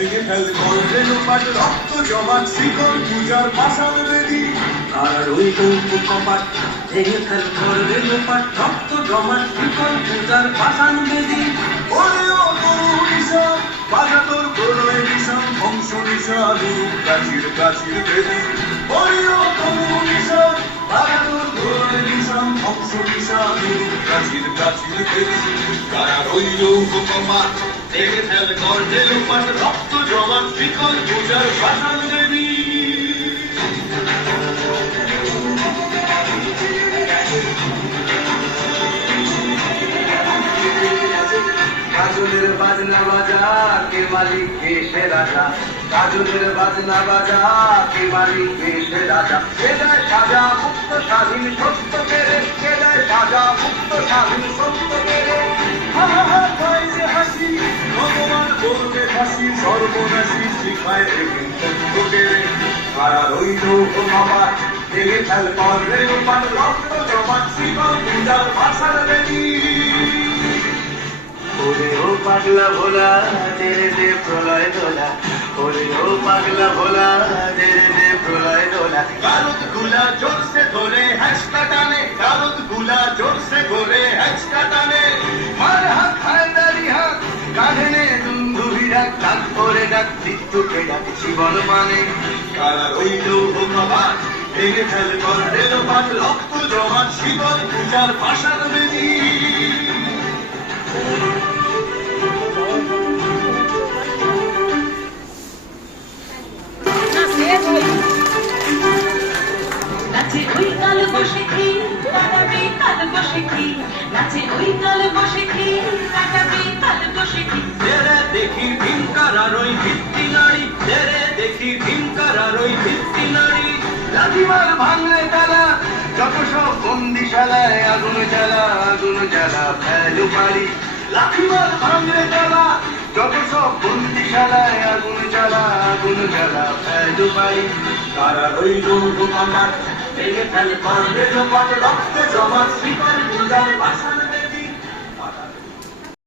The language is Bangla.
ভেঙে ফেল করবে লোপাট রক্ত জমাট শিকল পূজার পাষাণ বেদী আর ওই কপাট ভেঙে ফেল করবে লোপাট রক্ত জমাট শিকল পূজার পাষাণ বেদী ওরে ও তরুণীশা বাজা তোর প্রলয় বিষম ধ্বংস নিশা রূপ কাচির কাচির বেদী ওরে ও তরুণীশা বাজা তোর প্রলয় বিষম ধ্বংস নিশা রূপ কাচির কাচির বেদী কারা রইল কপাট ভেঙে ফেল করবে লোপাট রক্ত জমাট শিকল পূজার পাষাণ বেদী কাজলের বাজনা বাজা কে মালিক কে সে রাজা কাজলের বাজনা বাজা কে মালিক কে সে রাজা কে দেয় সাজা মুক্ত স্বাধীন সত্য পেরে কে দেয় সাজা মুক্ত স্বাধীন সত্য পেরে হাসি ভগবান বলবে হাসি সর্বনাশী শিখায় সত্য পেরে কারা রইল বাবা ভেঙে ফেল করবে লোপাট রক্ত জমাট শিকল পূজার পাষাণ বেদী ওরে ও পাগলা ভোলা তেরে দে প্রলয় দোলা ওরে ও পাগলা ভোলা তেরে দে প্রলয় দোলা গারদ গুলা জোরসে ধরে হ্যাচকা টানে গারদ গুলা জোরসে ধরে হ্যাচকা টানে মার হাত হায়দারি হাত কাঁধে নে দুন্ধুবি ডাক ডাক করে ডাক মৃত্যুকে ডাক জীবন মানে কারা রইল বাবা ভেঙে ফেল করবে লোপাট রক্ত জমাট শিকল পূজার পাষাণ বেদী নাচে ওই কাল বসে কি কাটাবে কাল বসে কি নাচে ওই কাল বসে কি কাটাবে কাল বসে কি তেরে দেখি ভীমকার আর ওই ভিত্তি নারী তেরে দেখি ভীমকার আর ওই ভিত্তি নারী লাঠিমার ভাঙলে তালা যত সব বন্দিশালায় আগুন জ্বালা ফেলু পারি লাঠিমার ভাঙলে তালা যত সব বন্দিশালায় আগুন জ্বালা ফেলু পারি কারা রইল বাবা ভেঙে ফেল করবে লোপাট রক্ত জমাট শিকল পূজার পাষাণ